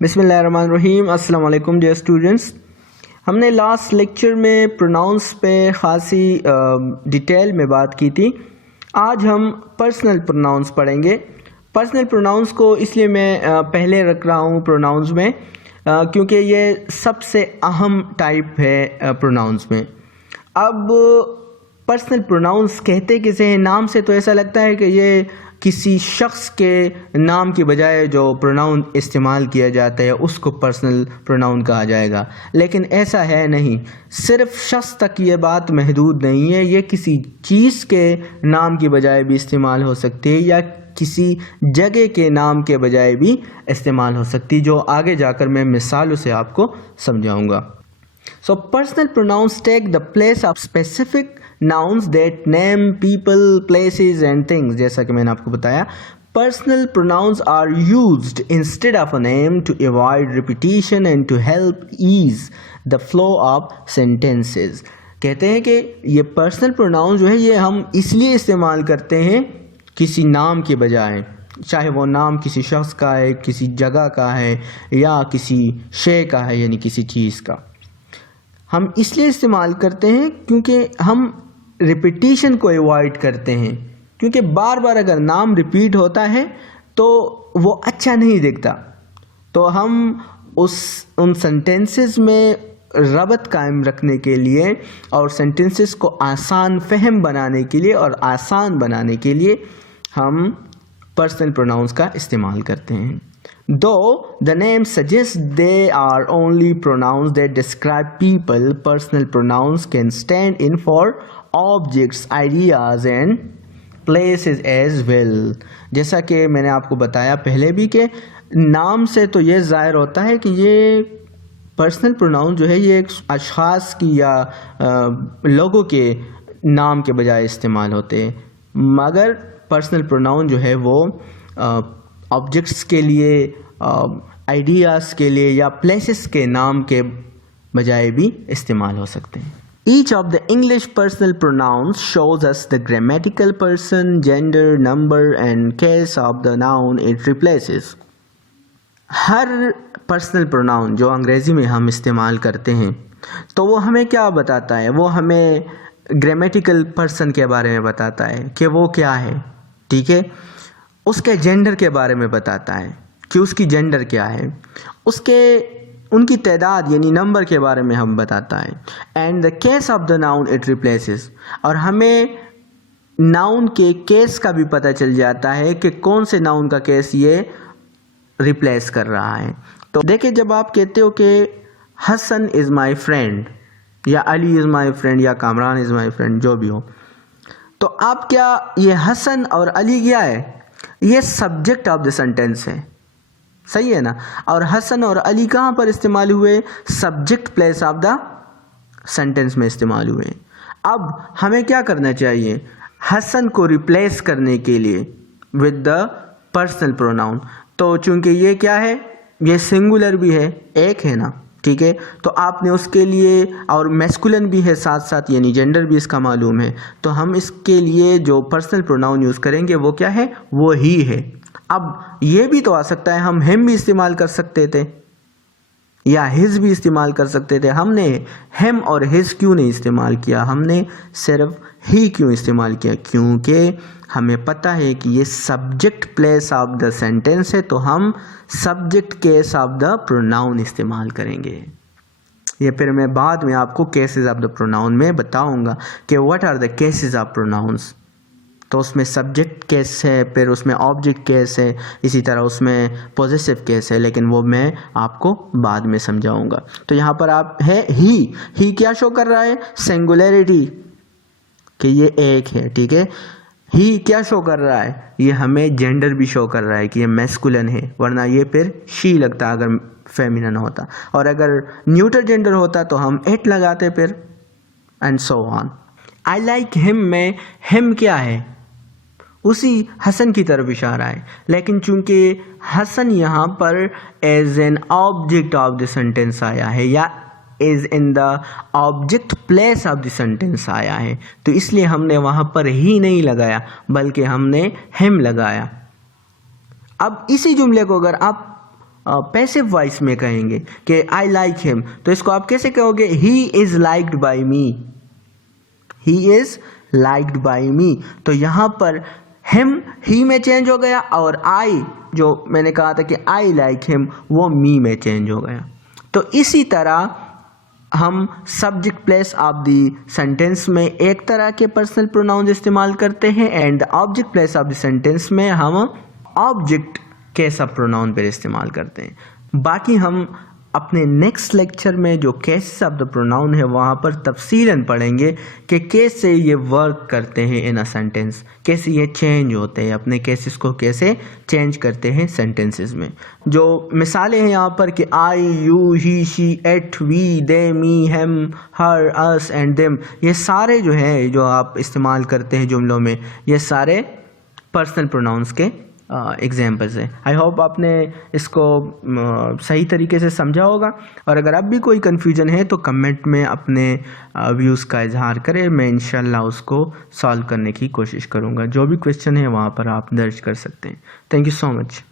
बिस्मिल्लाहिर्रहमानिर्रहीम। अस्सलाम वालेकुम डियर स्टूडेंट्स। हमने लास्ट लेक्चर में प्रोनाउंस पे खासी डिटेल में बात की थी। आज हम पर्सनल प्रोनाउंस पढ़ेंगे। पर्सनल प्रोनाउंस को इसलिए मैं पहले रख रहा हूँ प्रोनाउंस में क्योंकि ये सबसे अहम टाइप है प्रोनाउंस में। अब पर्सनल प्रोनाउंस कहते किसे हैं? नाम से तो ऐसा लगता है कि ये किसी शख्स के नाम की बजाय जो प्रोनाउन इस्तेमाल किया जाता है उसको पर्सनल प्रोनाउन कहा जाएगा, लेकिन ऐसा है नहीं। सिर्फ शख्स तक ये बात महदूद नहीं है, ये किसी चीज़ के नाम की बजाय भी इस्तेमाल हो सकती है या किसी जगह के नाम के बजाय भी इस्तेमाल हो सकती है, जो आगे जाकर मैं मिसालों से आपको समझाऊंगा। So personal pronouns take the place of specific nouns that name people, places and things. जैसा कि मैंने आपको बताया, personal pronouns are used instead of a name to avoid repetition and to help ease the flow of sentences. कहते हैं कि ये personal pronoun जो है ये हम इसलिए इस्तेमाल करते हैं किसी नाम के बजाय, चाहे वो नाम किसी शख्स का है, किसी जगह का है या किसी शे का है, यानी किसी चीज़ का। हम इसलिए इस्तेमाल करते हैं क्योंकि हम रिपीटिशन को अवॉइड करते हैं, क्योंकि बार बार अगर नाम रिपीट होता है तो वो अच्छा नहीं दिखता। तो हम उन सेंटेंसेस में रबत कायम रखने के लिए और सेंटेंसेस को आसान फहम बनाने के लिए और आसान बनाने के लिए हम पर्सनल प्रोनाउंस का इस्तेमाल करते हैं। Though the name suggests they are only pronouns that describe people, personal pronouns can stand in for objects, ideas and places as well. जैसा कि मैंने आपको बताया पहले भी कि नाम से तो ये ज़ाहिर होता है कि ये पर्सनल प्रोनाउन जो है ये अशख़ास की या लोगों के नाम के बजाय इस्तेमाल होते हैं, मगर पर्सनल प्रोनाउन जो है वो ऑब्जेक्ट्स के लिए, आइडियाज़ के लिए या प्लेसेस के नाम के बजाय भी इस्तेमाल हो सकते हैं। Each of the English personal pronouns shows us the grammatical person, gender, number and case of the noun it replaces. Her personal pronoun जो अंग्रेज़ी में हम इस्तेमाल करते हैं तो वो हमें क्या बताता है? वो हमें ग्रामेटिकल पर्सन के बारे में बताता है कि वो क्या है, ठीक है। उसके जेंडर के बारे में बताता है कि उसकी जेंडर क्या है, उनकी तादाद यानी नंबर के बारे में हम बताता है। And the case of the noun it replaces, और हमें नाउन के केस का भी पता चल जाता है कि कौन से नाउन का केस ये रिप्लेस कर रहा है। तो देखिए, जब आप कहते हो कि हसन इज़ माई फ्रेंड या अली इज़ माई फ्रेंड या कामरान इज़ माई फ्रेंड, जो भी हो, तो आप क्या, ये हसन और अली क्या है? ये सब्जेक्ट ऑफ द सेंटेंस है, सही है ना। और हसन और अली कहाँ पर इस्तेमाल हुए? Subject place of the sentence में इस्तेमाल हुए। अब हमें क्या करना चाहिए? हसन को रिप्लेस करने के लिए विद द पर्सनल प्रोनाउन। तो चूंकि ये क्या है, ये सिंगुलर भी है, एक है ना, ठीक है, तो आपने उसके लिए, और मैस्कुलिन भी है साथ साथ, यानी जेंडर भी इसका मालूम है, तो हम इसके लिए जो पर्सनल प्रोनाउन यूज़ करेंगे वो क्या है? वो ही है। अब ये भी तो आ सकता है, हम हिम भी इस्तेमाल कर सकते थे या हिज भी इस्तेमाल कर सकते थे। हमने हिम और हिज क्यों नहीं इस्तेमाल किया? हमने सिर्फ ही क्यों इस्तेमाल किया? क्योंकि हमें पता है कि ये subject place of the sentence है, तो हम subject case of the pronoun इस्तेमाल करेंगे। ये फिर मैं बाद में आपको केसेस ऑफ द प्रोनाउन में बताऊंगा कि what are the cases of pronouns. तो उसमें सब्जेक्ट केस है, फिर उसमें ऑब्जेक्ट केस है, इसी तरह उसमें पॉजेसिव केस है, लेकिन वो मैं आपको बाद में समझाऊंगा। तो यहाँ पर आप है ही क्या शो कर रहा है? सिंगुलैरिटी, कि ये एक है, ठीक है। ही क्या शो कर रहा है? ये हमें जेंडर भी शो कर रहा है कि ये मैस्कुलिन है, वरना ये फिर शी लगता अगर फेमिनिन होता, और अगर न्यूटर जेंडर होता तो हम इट लगाते फिर, and so on. I like him में हिम क्या है? उसी हसन की तरफ इशारा है, लेकिन चूंकि हसन यहाँ पर as an object of the sentence आया है या is in the object place of the sentence आया है, तो इसलिए हमने वहाँ पर ही नहीं लगाया बल्कि हमने हिम लगाया। अब इसी जुमले को अगर आप पैसिव वॉइस में कहेंगे कि आई लाइक हिम, तो इसको आप कैसे कहोगे? He is liked by me, he is liked by me. तो यहाँ पर हिम ही में चेंज हो गया और आई जो मैंने कहा था कि आई लाइक हिम वो मी में चेंज हो गया। तो इसी तरह हम subject place of the sentence में एक तरह के पर्सनल प्रोनाउंस इस्तेमाल करते हैं and object place of the sentence में हम ऑब्जेक्ट के सब प्रोनाउन पर इस्तेमाल करते हैं। बाकी हम अपने नेक्स्ट लेक्चर में जो केसेस ऑफ द प्रोनाउन है वहाँ पर तफसीलन पढ़ेंगे कि कैसे ये वर्क करते हैं इन अ सेंटेंस, कैसे ये चेंज होते हैं, अपने केसेस को कैसे चेंज करते हैं सेंटेंसेस में। जो मिसालें हैं यहाँ पर कि I, you, he, she, it, we, they, me, him, her, us and them, ये सारे जो हैं जो आप इस्तेमाल करते हैं जुमलों में, ये सारे पर्सनल प्रोनाउंस के एग्जाम्पल्स हैं। आई होप आपने इसको सही तरीके से समझा होगा, और अगर अब भी कोई कन्फ्यूजन है तो कमेंट में अपने व्यूज़ का इजहार करें, मैं इंशाल्लाह उसको सॉल्व करने की कोशिश करूँगा। जो भी क्वेश्चन है वहाँ पर आप दर्ज कर सकते हैं। Thank you so much.